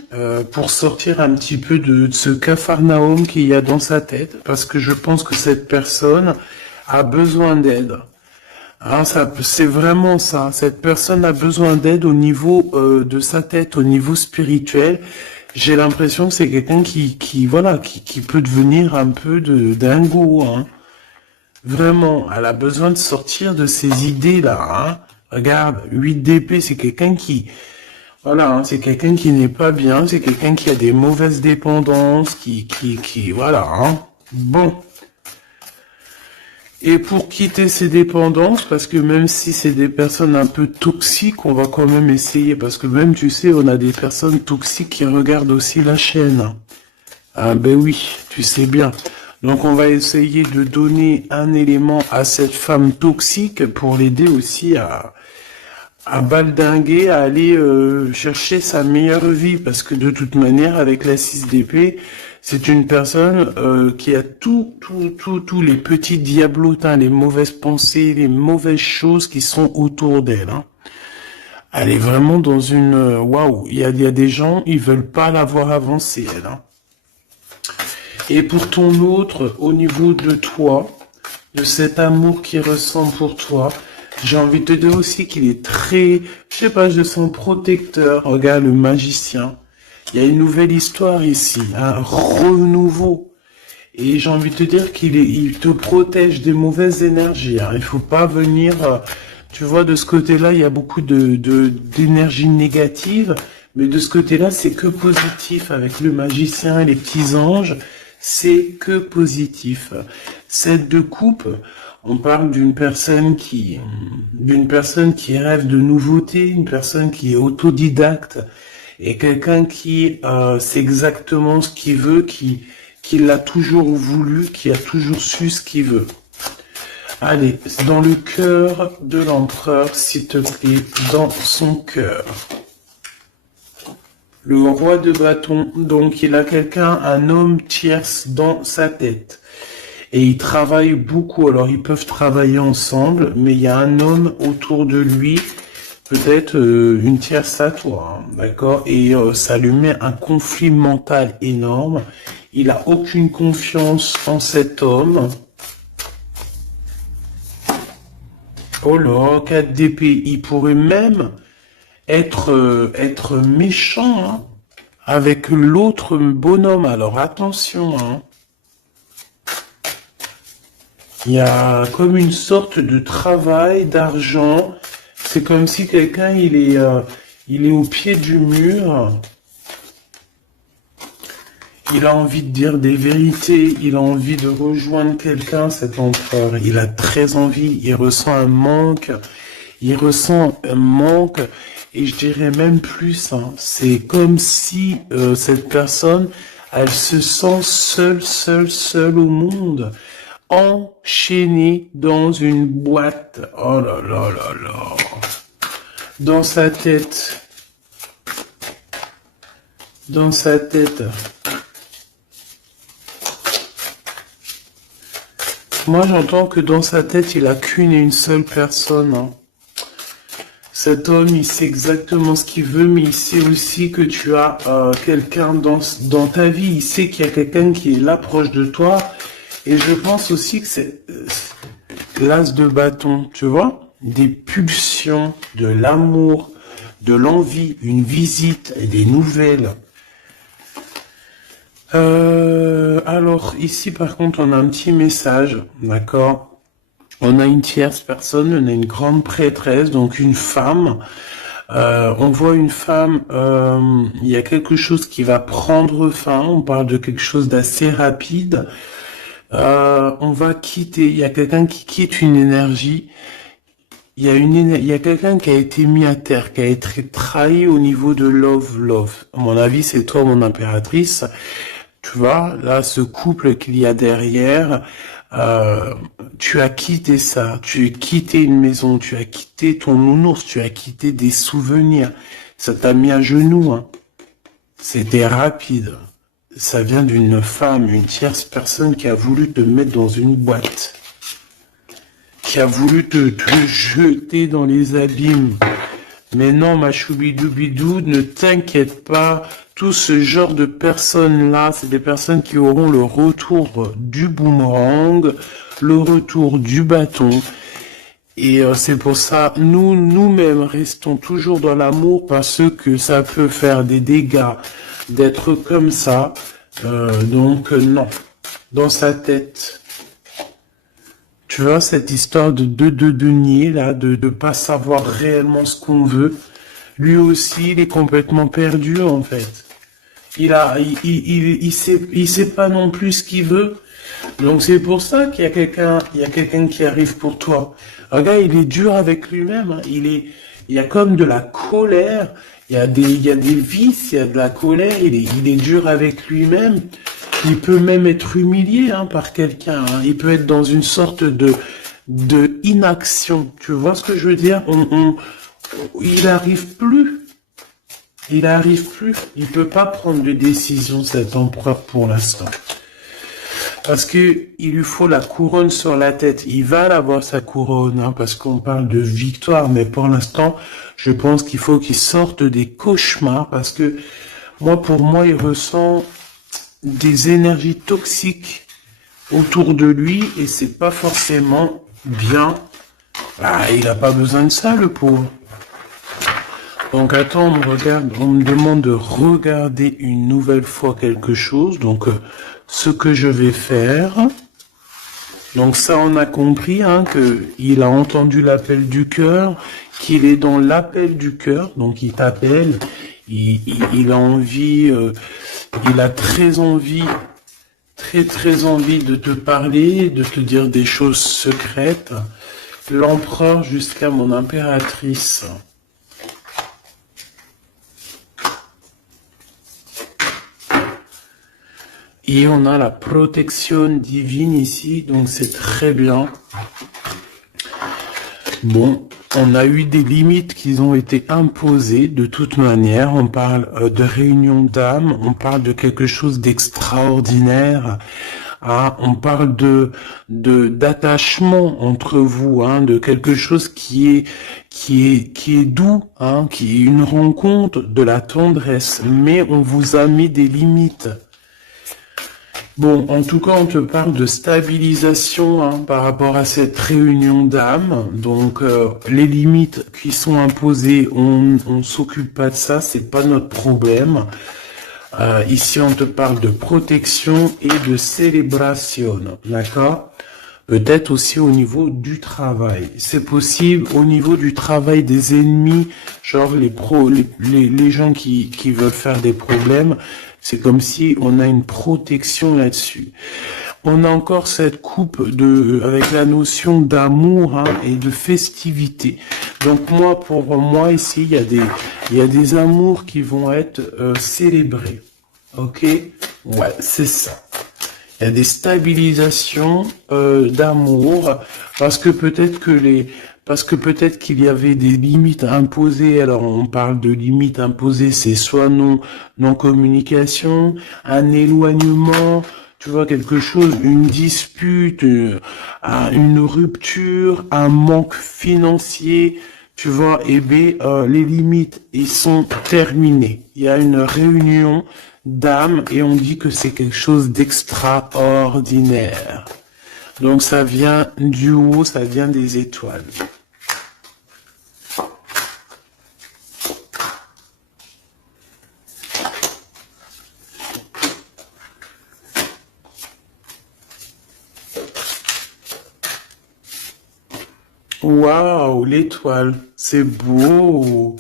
pour sortir un petit peu de ce capharnaüm qu'il y a dans sa tête, parce que je pense que cette personne a besoin d'aide. Hein, c'est vraiment ça. Cette personne a besoin d'aide au niveau de sa tête, au niveau spirituel. J'ai l'impression que c'est quelqu'un qui peut devenir un peu dingo. Hein. Vraiment, elle a besoin de sortir de ces idées-là. Hein. Regarde, 8 d'épée, c'est quelqu'un qui... Voilà, hein, c'est quelqu'un qui n'est pas bien, c'est quelqu'un qui a des mauvaises dépendances, voilà, hein. Bon. Et pour quitter ces dépendances, parce que même si c'est des personnes un peu toxiques, on va quand même essayer, parce que même, tu sais, on a des personnes toxiques qui regardent aussi la chaîne. Ah ben oui, tu sais bien. Donc on va essayer de donner un élément à cette femme toxique pour l'aider aussi à baldinguer, à aller chercher sa meilleure vie, parce que de toute manière, avec la 6 d'épée, c'est une personne qui a tous les petits diablotins, les mauvaises pensées, les mauvaises choses qui sont autour d'elle. Hein. Elle est vraiment dans une... Waouh, il y a des gens, ils veulent pas la voir avancer, elle. Hein. Et pour ton autre, au niveau de toi, de cet amour qu'il ressent pour toi, j'ai envie de te dire aussi qu'il est très, je sais pas, je sens protecteur. Regarde le magicien. Il y a une nouvelle histoire ici, un renouveau. Et j'ai envie de te dire il te protège des mauvaises énergies. Hein. Il faut pas venir, tu vois, de ce côté-là, il y a beaucoup d'énergie négative. Mais de ce côté-là, c'est que positif. Avec le magicien et les petits anges, c'est que positif. 7 de coupe. On parle d'une personne qui rêve de nouveautés, une personne qui est autodidacte et quelqu'un qui sait exactement ce qu'il veut, qui l'a toujours voulu, qui a toujours su ce qu'il veut. Allez, dans le cœur de l'empereur, s'il te plaît, dans son cœur. Le roi de bâton, donc il a quelqu'un, un homme tierce dans sa tête. Et ils travaillent beaucoup, alors ils peuvent travailler ensemble, mais il y a un homme autour de lui, peut-être une tierce à toi, hein, d'accord? Et ça lui met un conflit mental énorme. Il a aucune confiance en cet homme. Oh là, 4 d'épée, il pourrait même être méchant hein, avec l'autre bonhomme, alors attention, hein. Il y a comme une sorte de travail, d'argent. C'est comme si quelqu'un, il est au pied du mur. Il a envie de dire des vérités, il a envie de rejoindre quelqu'un, cet empereur. Il a très envie, il ressent un manque, et je dirais même plus, hein, c'est comme si cette personne, elle se sent seule au monde, enchaînée dans une boîte. Oh là là là là. Dans sa tête. Dans sa tête. Moi, j'entends que dans sa tête, il a qu'une et une seule personne, hein. Cet homme, il sait exactement ce qu'il veut, mais il sait aussi que tu as quelqu'un dans ta vie. Il sait qu'il y a quelqu'un qui est là proche de toi. Et je pense aussi que c'est l'as de bâton, tu vois? Des pulsions, de l'amour, de l'envie, une visite et des nouvelles. Alors, ici, par contre, on a un petit message, d'accord? On a une tierce personne, on a une grande prêtresse, donc une femme. On voit une femme, il y a quelque chose qui va prendre fin, on parle de quelque chose d'assez rapide. On va quitter, il y a quelqu'un qui quitte une énergie. Il y a quelqu'un qui a été mis à terre, qui a été trahi au niveau de love. À mon avis, c'est toi, mon impératrice. Tu vois, là, ce couple qu'il y a derrière, tu as quitté ça, tu as quitté une maison, tu as quitté ton nounours, tu as quitté des souvenirs. Ça t'a mis à genoux, hein. C'était rapide. Ça vient d'une femme, une tierce personne qui a voulu te mettre dans une boîte. Qui a voulu te jeter dans les abîmes. Mais non, ma choubidoubidou, ne t'inquiète pas. Tout ce genre de personnes-là, c'est des personnes qui auront le retour du boomerang, le retour du bâton. Et c'est pour ça, nous-mêmes, restons toujours dans l'amour parce que ça peut faire des dégâts d'être comme ça. Donc, non. Dans sa tête. Tu vois, cette histoire de nier, là, de pas savoir réellement ce qu'on veut. Lui aussi, il est complètement perdu, en fait. Il sait pas non plus ce qu'il veut. Donc, c'est pour ça qu'il y a quelqu'un qui arrive pour toi. Regarde, il est dur avec lui-même, hein. Il y a comme de la colère. Il y a des vices, il y a de la colère. Il est dur avec lui-même. Il peut même être humilié, hein, par quelqu'un, hein. Il peut être dans une sorte de inaction. Tu vois ce que je veux dire? Il arrive plus. Il peut pas prendre de décision, cet empereur, pour l'instant. Parce que il lui faut la couronne sur la tête. Il va avoir sa couronne, hein, parce qu'on parle de victoire. Mais pour l'instant, je pense qu'il faut qu'il sorte des cauchemars. Parce que pour moi, il ressent des énergies toxiques autour de lui. Et c'est pas forcément bien. Ah, il a pas besoin de ça, le pauvre. Donc attends, on me demande de regarder une nouvelle fois quelque chose. Donc ce que je vais faire. Donc ça, on a compris, hein, que il a entendu l'appel du cœur, qu'il est dans l'appel du cœur. Donc il t'appelle, il a envie, il a très envie de te parler, de te dire des choses secrètes. L'empereur jusqu'à mon impératrice. Et on a la protection divine ici, donc c'est très bien. Bon, on a eu des limites qui ont été imposées de toute manière. On parle de réunion d'âme, on parle de quelque chose d'extraordinaire. Ah, on parle d'attachement entre vous, hein, de quelque chose qui est doux, hein, qui est une rencontre, de la tendresse. Mais on vous a mis des limites. Bon, en tout cas, on te parle de stabilisation, hein, par rapport à cette réunion d'âme. Donc, les limites qui sont imposées, on s'occupe pas de ça, c'est pas notre problème. Ici, on te parle de protection et de célébration, d'accord? Peut-être aussi au niveau du travail. C'est possible au niveau du travail des ennemis, genre les gens qui veulent faire des problèmes. C'est comme si on a une protection là-dessus. On a encore cette coupe avec la notion d'amour hein, et de festivité. Donc moi, pour moi ici, il y a des amours qui vont être célébrés. Ok? Ouais, c'est ça. Il y a des stabilisations d'amour parce que peut-être qu'il y avait des limites imposées. Alors on parle de limites imposées, c'est soit non communication, un éloignement, tu vois quelque chose, une dispute, une rupture, un manque financier. Tu vois, et bien, les limites, ils sont terminées. Il y a une réunion d'âme et on dit que c'est quelque chose d'extraordinaire. Donc ça vient du haut, ça vient des étoiles. Waouh, l'étoile, c'est beau.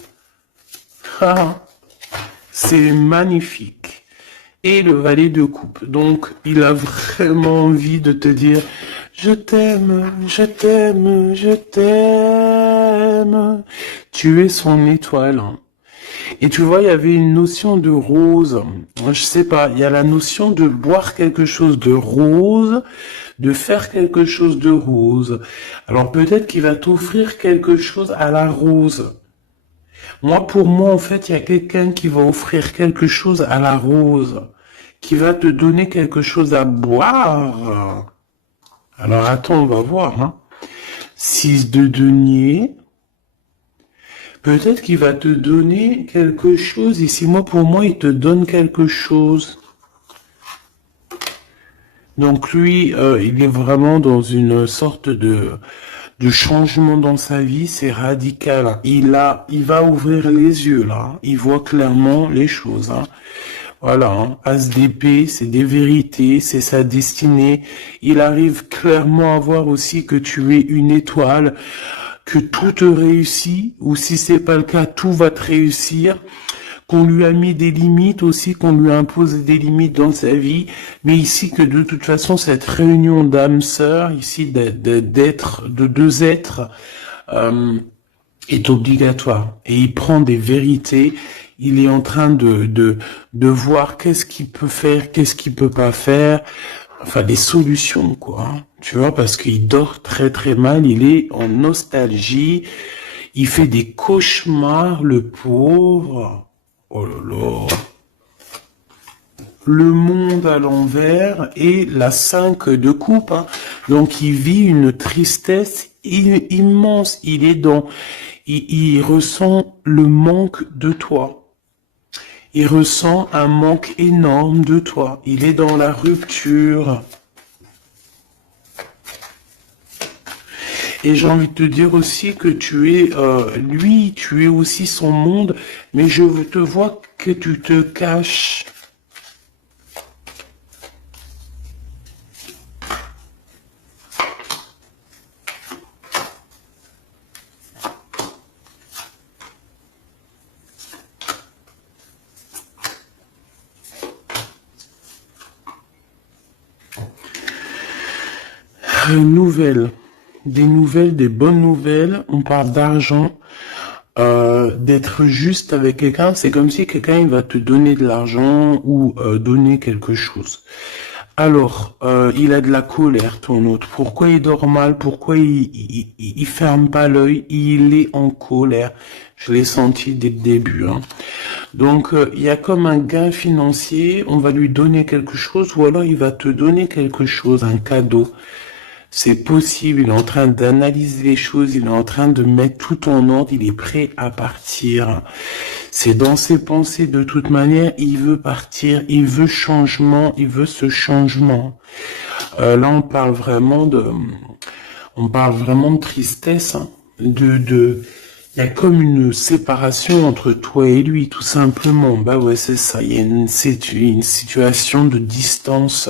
Ah, c'est magnifique. Et le valet de coupe. Donc, il a vraiment envie de te dire, je t'aime, je t'aime, je t'aime. Tu es son étoile. Et tu vois, il y avait une notion de rose. Je sais pas, il y a la notion de boire quelque chose de rose, de faire quelque chose de rose. Alors peut-être qu'il va t'offrir quelque chose à la rose. Moi, pour moi, en fait, il y a quelqu'un qui va offrir quelque chose à la rose, qui va te donner quelque chose à boire. Alors attends, on va voir. Hein. 6 de denier. Peut-être qu'il va te donner quelque chose. Ici, moi, pour moi, il te donne quelque chose. Donc lui, il est vraiment dans une sorte de changement dans sa vie, c'est radical. Il va ouvrir les yeux là, il voit clairement les choses. Hein. Voilà, hein. As d'épée, c'est des vérités, c'est sa destinée. Il arrive clairement à voir aussi que tu es une étoile, que tout te réussit, ou si c'est pas le cas, tout va te réussir. Qu'on lui a mis des limites aussi, qu'on lui a imposé des limites dans sa vie, mais ici que de toute façon cette réunion d'âmes sœurs, ici de deux êtres, est obligatoire. Et il prend des vérités, il est en train de voir qu'est-ce qu'il peut faire, qu'est-ce qu'il peut pas faire, enfin des solutions quoi. Hein. Tu vois, parce qu'il dort très très mal, il est en nostalgie, il fait des cauchemars, le pauvre. Oh là là. Le monde à l'envers et la 5 de coupe. Hein. Donc il vit une tristesse immense. Il ressent le manque de toi. Il ressent un manque énorme de toi. Il est dans la rupture. Et j'ai envie de te dire aussi que tu es, tu es aussi son monde, mais je te vois que tu te caches. Nouvelles. Des nouvelles, des bonnes nouvelles, on parle d'argent, d'être juste avec quelqu'un, c'est comme si quelqu'un il va te donner de l'argent ou donner quelque chose. Alors, il a de la colère, ton autre. Pourquoi il dort mal? Pourquoi il ferme pas l'œil? Il est en colère. Je l'ai senti dès le début. Hein. Donc, il y a comme un gain financier, on va lui donner quelque chose ou alors il va te donner quelque chose, un cadeau. C'est possible, il est en train d'analyser les choses, il est en train de mettre tout en ordre, il est prêt à partir. C'est dans ses pensées de toute manière, il veut partir, il veut changement, il veut ce changement. Là, on parle vraiment de tristesse, hein, il y a comme une séparation entre toi et lui, tout simplement. Bah ouais, c'est ça, il y a une situation de distance.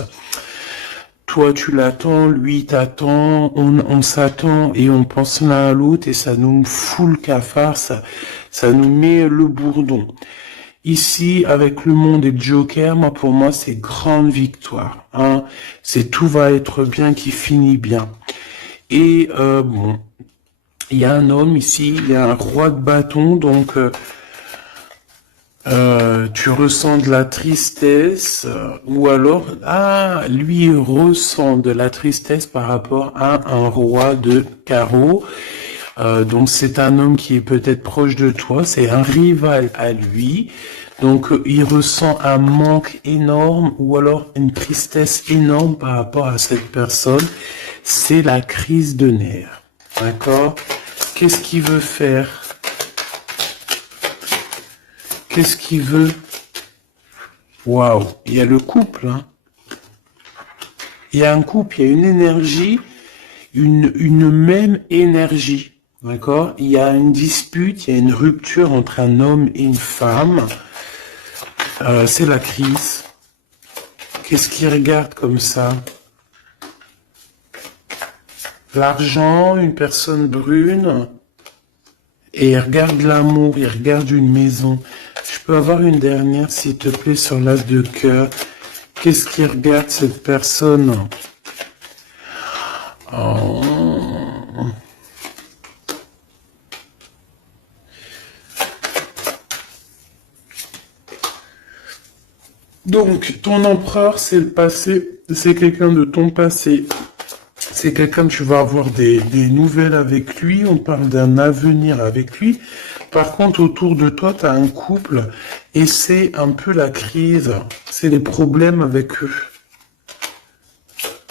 toi tu l'attends, lui t'attend, on s'attend et on pense l'un à l'autre et ça nous fout le cafard, ça nous met le bourdon. Ici, avec le monde et le Joker, moi pour moi c'est grande victoire. Hein. C'est tout va être bien qui finit bien. Et bon, il y a un homme ici, il y a un roi de bâton, donc tu ressens de la tristesse, ou alors, lui il ressent de la tristesse par rapport à un roi de carreau. Donc c'est un homme qui est peut-être proche de toi, c'est un rival à lui. Donc il ressent un manque énorme ou alors une tristesse énorme par rapport à cette personne. C'est la crise de nerfs. D'accord? Qu'est-ce qu'il veut faire? Qu'est-ce qu'il veut? Waouh, il y a le couple. Hein. Il y a un couple, il y a une énergie, une même énergie. D'accord? Il y a une dispute, il y a une rupture entre un homme et une femme. C'est la crise. Qu'est-ce qu'il regarde comme ça? L'argent, une personne brune. Et il regarde l'amour, il regarde une maison. Je peux avoir une dernière, s'il te plaît, sur l'as de cœur. Qu'est-ce qu'il regarde, cette personne? Oh. Donc, ton empereur, c'est le passé, c'est quelqu'un de ton passé. C'est quelqu'un que tu vas avoir des nouvelles avec lui, on parle d'un avenir avec lui. Par contre, autour de toi, tu as un couple et c'est un peu la crise, c'est les problèmes avec eux.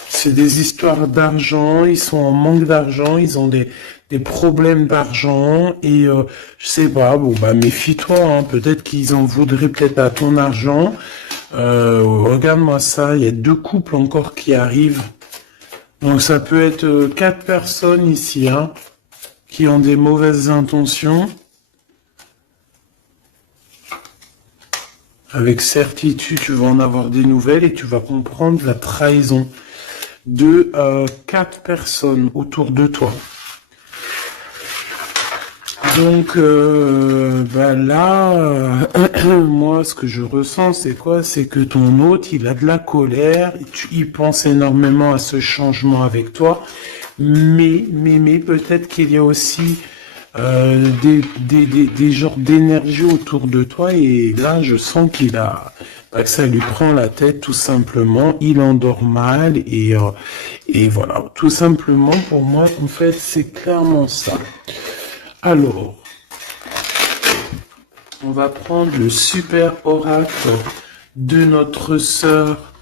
C'est des histoires d'argent, ils sont en manque d'argent, ils ont des problèmes d'argent et je sais pas, bon bah méfie-toi, hein, peut-être qu'ils en voudraient peut-être à ton argent. Regarde-moi ça, il y a 2 couples encore qui arrivent. Donc ça peut être 4 personnes ici, hein, qui ont des mauvaises intentions. Avec certitude, tu vas en avoir des nouvelles et tu vas comprendre la trahison de 4 personnes autour de toi. Donc là, moi ce que je ressens c'est quoi? C'est que ton hôte il a de la colère, il pense énormément à ce changement avec toi, mais peut-être qu'il y a aussi des genres d'énergie autour de toi et là je sens qu'il a que ça lui prend la tête tout simplement, il endort mal et voilà, tout simplement pour moi en fait c'est clairement ça. Alors, on va prendre le super oracle de notre sœur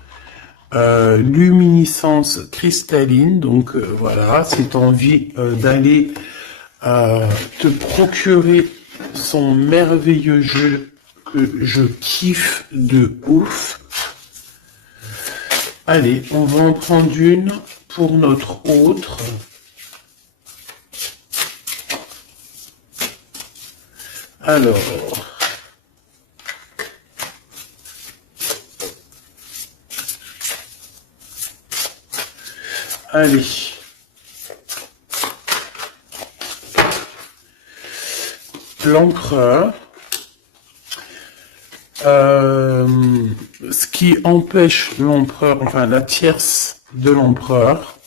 luminescence cristalline. Donc voilà, si tu as envie d'aller te procurer son merveilleux jeu que je kiffe de ouf. Allez, on va en prendre une pour notre autre. Alors, allez, l'empereur, ce qui empêche l'empereur, enfin la tierce de l'empereur,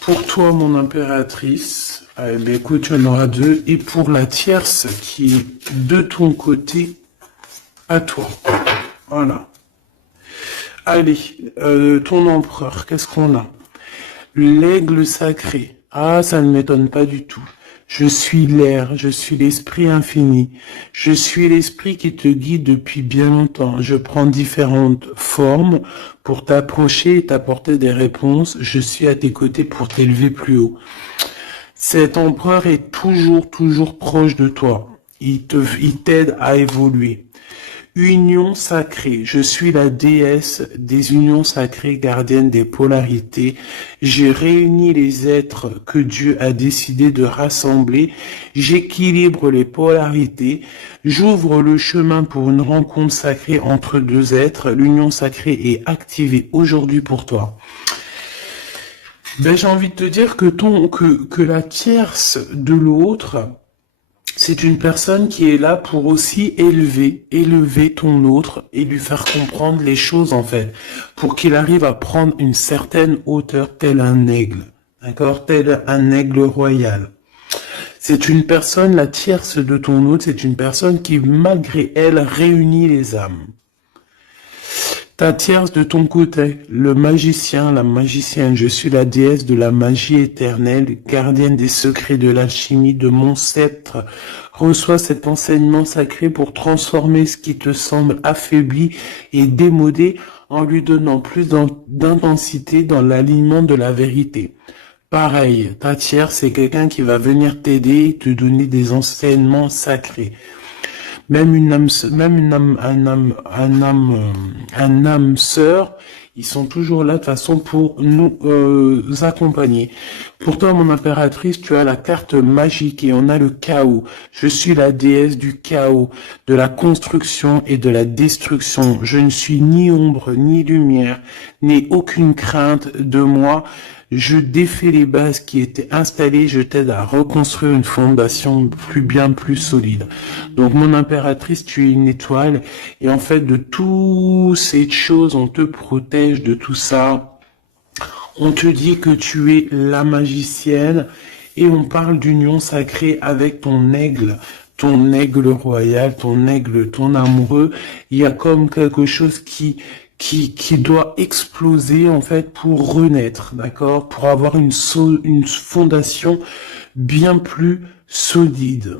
pour toi mon impératrice, eh bien, écoute, tu en auras 2. Et pour la tierce qui est de ton côté, à toi. Voilà. Allez, ton empereur, qu'est-ce qu'on a? L'aigle sacré. Ah, ça ne m'étonne pas du tout. Je suis l'air, je suis l'esprit infini. Je suis l'esprit qui te guide depuis bien longtemps. Je prends différentes formes pour t'approcher et t'apporter des réponses. Je suis à tes côtés pour t'élever plus haut. Cet empereur est toujours proche de toi. Il t'aide à évoluer. Union sacrée, je suis la déesse des unions sacrées, gardienne des polarités. J'ai réuni les êtres que Dieu a décidé de rassembler. J'équilibre les polarités. J'ouvre le chemin pour une rencontre sacrée entre deux êtres. L'union sacrée est activée aujourd'hui pour toi. Ben, j'ai envie de te dire que la tierce de l'autre, c'est une personne qui est là pour aussi élever ton autre et lui faire comprendre les choses en fait, pour qu'il arrive à prendre une certaine hauteur tel un aigle, d'accord, tel un aigle royal. C'est une personne, la tierce de ton autre, c'est une personne qui malgré elle réunit les âmes. Ta tierce de ton côté, le magicien, la magicienne, je suis la déesse de la magie éternelle, gardienne des secrets de l'alchimie, de mon sceptre. Reçois cet enseignement sacré pour transformer ce qui te semble affaibli et démodé en lui donnant plus d'intensité dans l'alignement de la vérité. Pareil, ta tierce, c'est quelqu'un qui va venir t'aider et te donner des enseignements sacrés. Même un âme sœur, ils sont toujours là de façon pour nous accompagner. Pour toi, mon impératrice, tu as la carte magique et on a le chaos. Je suis la déesse du chaos, de la construction et de la destruction. Je ne suis ni ombre, ni lumière, ni aucune crainte de moi. Je défais les bases qui étaient installées, je t'aide à reconstruire une fondation bien plus solide. Donc mon impératrice, tu es une étoile et en fait de toutes ces choses, on te protège de tout ça. On te dit que tu es la magicienne et on parle d'union sacrée avec ton aigle royal, ton aigle, ton amoureux. Il y a comme quelque chose qui doit exploser en fait pour renaître, d'accord, pour avoir une fondation bien plus solide.